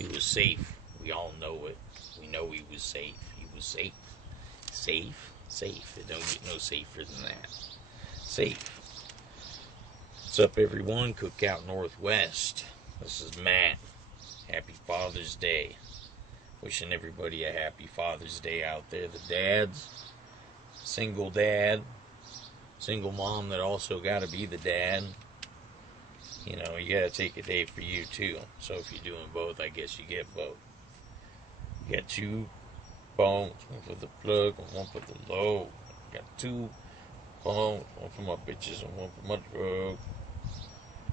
He was safe. We all know it. We know he was safe. He was safe. Safe? Safe. It don't get no safer than that. Safe. What's up, everyone? Cookout Northwest. This is Matt. Happy Father's Day. Wishing everybody a happy Father's Day out there. The dads, single dad, single mom that also got to be the dad. You know, you got to take a day for you too. So if you're doing both, I guess you get both. You got two phones, one for the plug and one for the load. Got two phones, one for my bitches and one for my drug.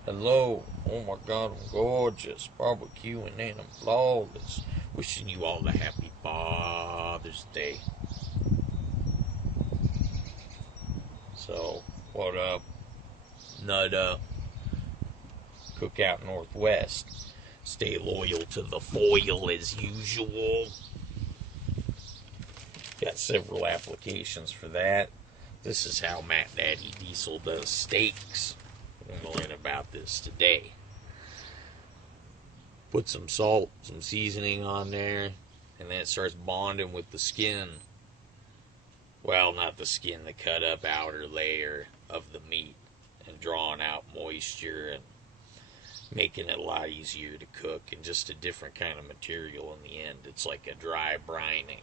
Hello, oh my God, I'm gorgeous, barbecuing and I'm flawless. Wishing you all a happy Father's Day. So, what up? Nut up. Cookout Northwest. Stay loyal to the foil as usual. Got several applications for that. This is how Matt Daddy Diesel does steaks. We'll learn about this today. Put some salt, some seasoning on there, and then it starts bonding with the skin. Well, not the skin, the cut up outer layer of the meat, and drawing out moisture and making it a lot easier to cook, and just a different kind of material in the end. It's like a dry brining.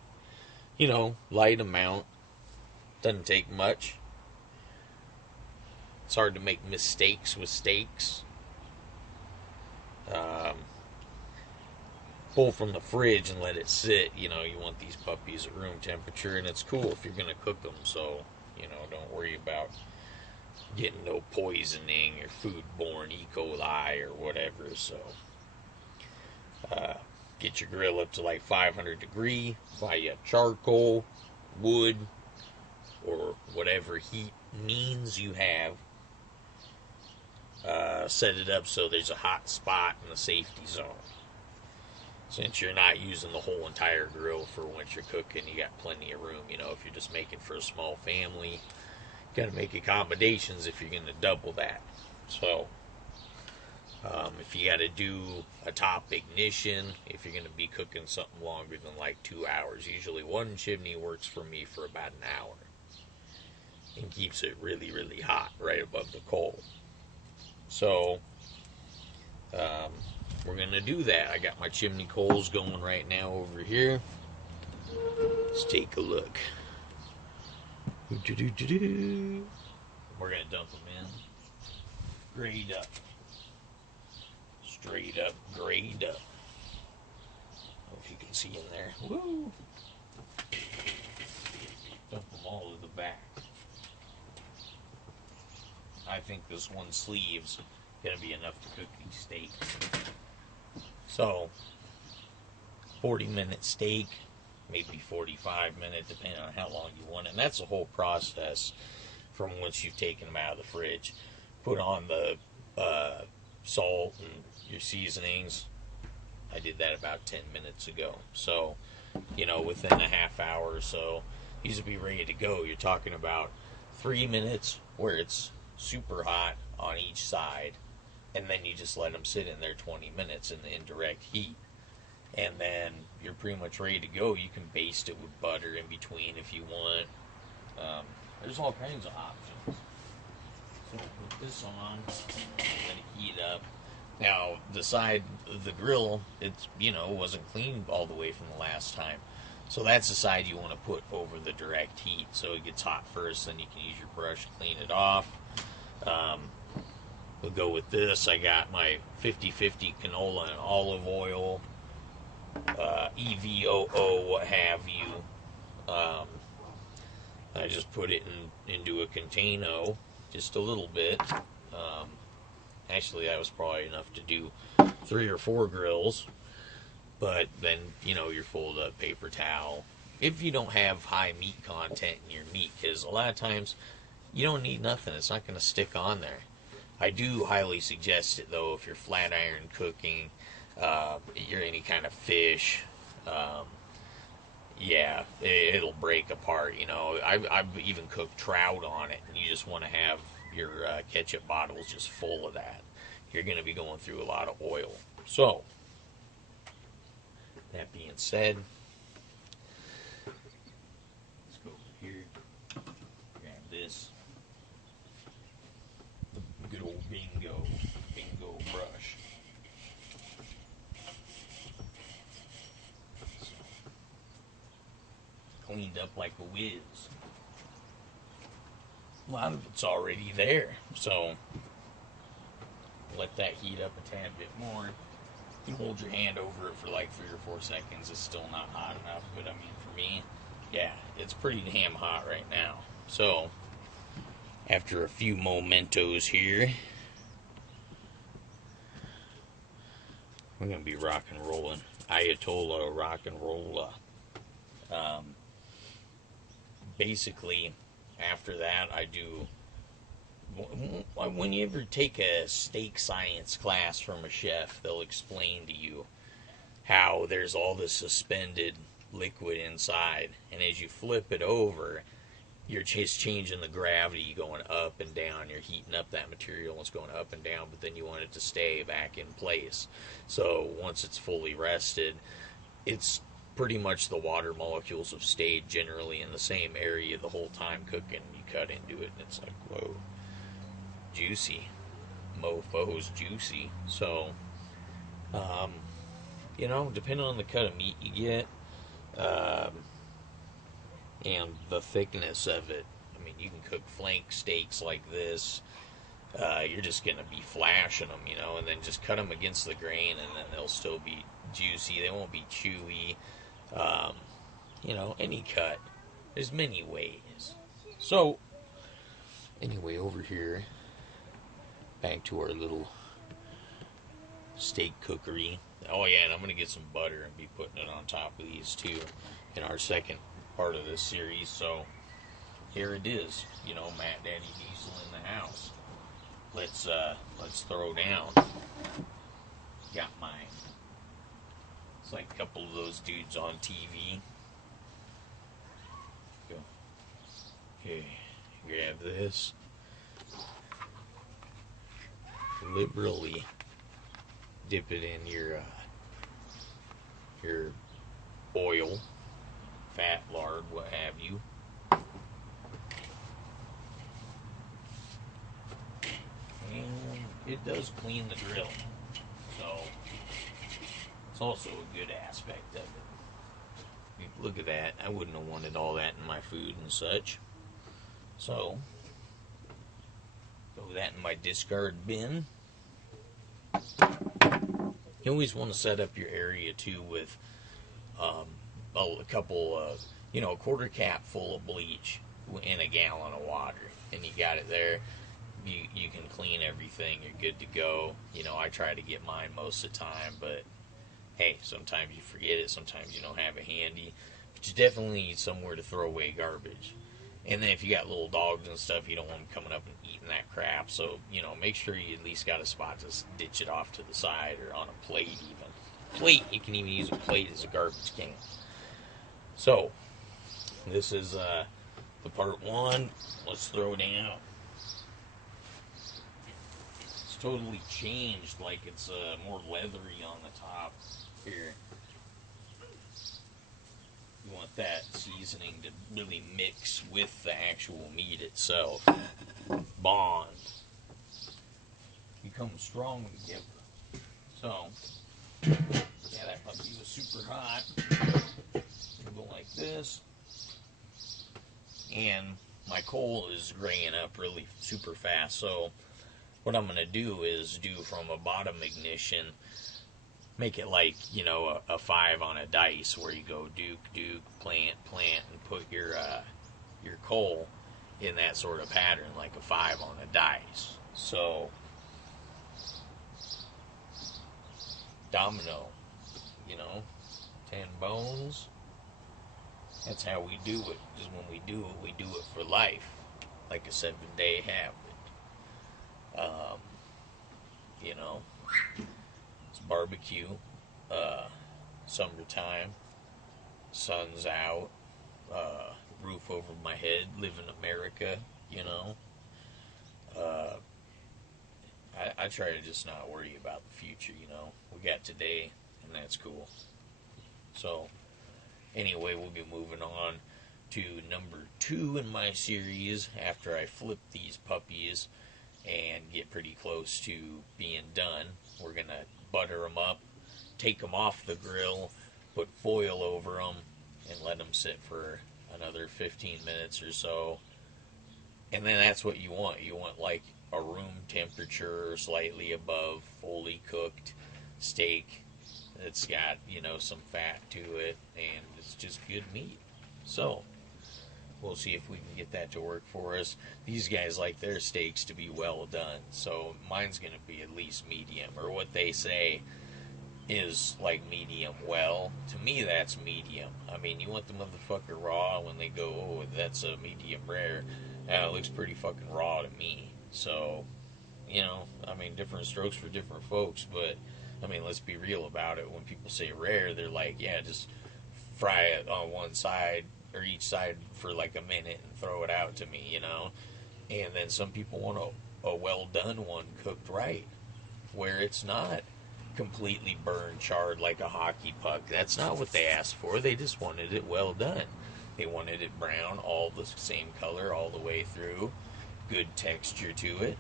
You know, light amount. Doesn't take much. It's hard to make mistakes with steaks. Pull from the fridge and let it sit. You know, you want these puppies at room temperature, and it's cool if you're going to cook them. So, you know, don't worry about getting no poisoning or foodborne E. coli or whatever. So, get your grill up to like 500 degree. Buy you charcoal, wood, or whatever heat means you have. Set it up so there's a hot spot in the safety zone. Since you're not using the whole entire grill for once you're cooking, you got plenty of room. You know, if you're just making for a small family, you got to make accommodations if you're going to double that. So, if you got to do a top ignition, if you're going to be cooking something longer than like 2 hours, usually one chimney works for me for about an hour. And keeps it really, really hot right above the coal. So, we're going to do that. I got my chimney coals going right now over here. Let's take a look. We're going to dump them in. Grade up. Straight up, grade up. I don't know if you can see in there. Woo! Dump them all to the back. I think this one sleeve's going to be enough to cook these steaks. So, 40-minute steak, maybe 45 minutes, depending on how long you want it. And that's the whole process from once you've taken them out of the fridge. Put on the salt and your seasonings. I did that about 10 minutes ago. So, you know, within a half hour or so, these will be ready to go. You're talking about 3 minutes where it's super hot on each side, and then you just let them sit in there 20 minutes in the indirect heat, and then you're pretty much ready to go. You can baste it with butter in between if you want. There's all kinds of options. So put this on, let it heat up. Now the side of the grill, it's, you know, wasn't cleaned all the way from the last time, so that's the side you want to put over the direct heat, so it gets hot first, then you can use your brush to clean it off. We'll go with this. I got my 50-50 canola and olive oil, EVOO, what have you. I just put it into a container, just a little bit. Actually, that was probably enough to do 3 or 4 grills. But then, you know, your fold up paper towel. If you don't have high meat content in your meat, because a lot of times you don't need nothing. It's not going to stick on there. I do highly suggest it, though, if you're flat iron cooking, you're any kind of fish. Yeah, it'll break apart. You know, I've even cooked trout on it, and you just want to have your ketchup bottles just full of that. You're going to be going through a lot of oil. So, That being said, let's go over here, grab this, the good old bingo brush. So, cleaned up like a whiz. A lot of it's already there, so let that heat up a tad bit more. You can hold your hand over it for like 3 or 4 seconds. It's still not hot enough, but I mean, for me, yeah, it's pretty damn hot right now. So, after a few mementos here, we're going to be rock and rolling. Ayatollah rock and rolla. Basically, after that, I do. When you ever take a steak science class from a chef, they'll explain to you how there's all this suspended liquid inside, and as you flip it over, you're just changing the gravity, going up and down. You're heating up that material, it's going up and down, but then you want it to stay back in place. So once it's fully rested, it's pretty much the water molecules have stayed generally in the same area the whole time cooking. You cut into it, and it's like, whoa. Juicy, mofo's juicy. So, you know, depending on the cut of meat you get, and the thickness of it. I mean, you can cook flank steaks like this. You're just gonna be flashing them, you know, and then just cut them against the grain, and then they'll still be juicy. They won't be chewy. You know, any cut. There's many ways. So, anyway, over here. Back to our little steak cookery. Oh yeah, and I'm going to get some butter and be putting it on top of these too in our second part of this series. So here it is, you know, Matt Daddy Diesel in the house. Let's throw down. Got mine. It's like a couple of those dudes on TV. Go. Okay, grab this. Liberally dip it in your oil, fat, lard, what have you. And it does clean the grill, so it's also a good aspect of it. Look at that. I wouldn't have wanted all that in my food and such. So throw that in my discard bin. You always want to set up your area too with a couple of, you know, a quarter cap full of bleach in a gallon of water, and you got it there. You can clean everything. You're good to go. You know, I try to get mine most of the time, but hey, sometimes you forget it. Sometimes you don't have it handy. But you definitely need somewhere to throw away garbage. And then if you got little dogs and stuff, you don't want them coming up and eating that crap. So, you know, make sure you at least got a spot to ditch it off to the side or on a plate even. Plate, you can even use a plate as a garbage can. So, this is the part one. Let's throw down. It's totally changed, like it's more leathery on the top here. You want that seasoning to really mix with the actual meat itself. Bond. Become strong together. So, yeah, that puppy was super hot. Go like this. And my coal is graying up really super fast. So, what I'm going to do is do from a bottom ignition, make it like, you know, a 5 on a dice where you go duke, plant, and put your coal in that sort of pattern, like a 5 on a dice. So, domino, you know, 10 bones. That's how we do it. Because when we do it for life, like a 7-day habit. You know, it's barbecue, summertime, sun's out, roof over my head, live in America, you know. I try to just not worry about the future, you know. We got today, and that's cool. So, anyway, we'll be moving on to number 2 in my series after I flip these puppies and get pretty close to being done. We're going to butter them up, take them off the grill, put foil over them, and let them sit for another 15 minutes or so. And then that's what you want. You want like a room temperature, slightly above, fully cooked steak that's got, some fat to it, and it's just good meat. So, we'll see if we can get that to work for us. These guys like their steaks to be well done, so mine's going to be at least medium, or what they say is like medium well. To me, that's medium. I mean, you want the motherfucker raw when they go, oh, that's a medium rare. It looks pretty fucking raw to me. So, different strokes for different folks, but, let's be real about it. When people say rare, they're like, yeah, just fry it on one side or each side for like a minute and throw it out to me, And then some people want a well-done one cooked right, where it's not completely burned, charred like a hockey puck. That's not what they asked for. They just wanted it well done. They wanted it brown, all the same color all the way through, good texture to it.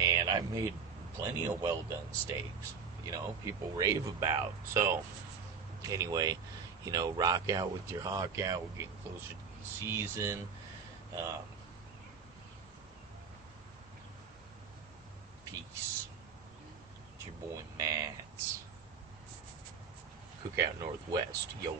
And I've made plenty of well done steaks, people rave about. So, anyway, rock out with your hawk out. We're getting closer to the season. Peace. It's your boy Matt's. Cookout Northwest. Yo.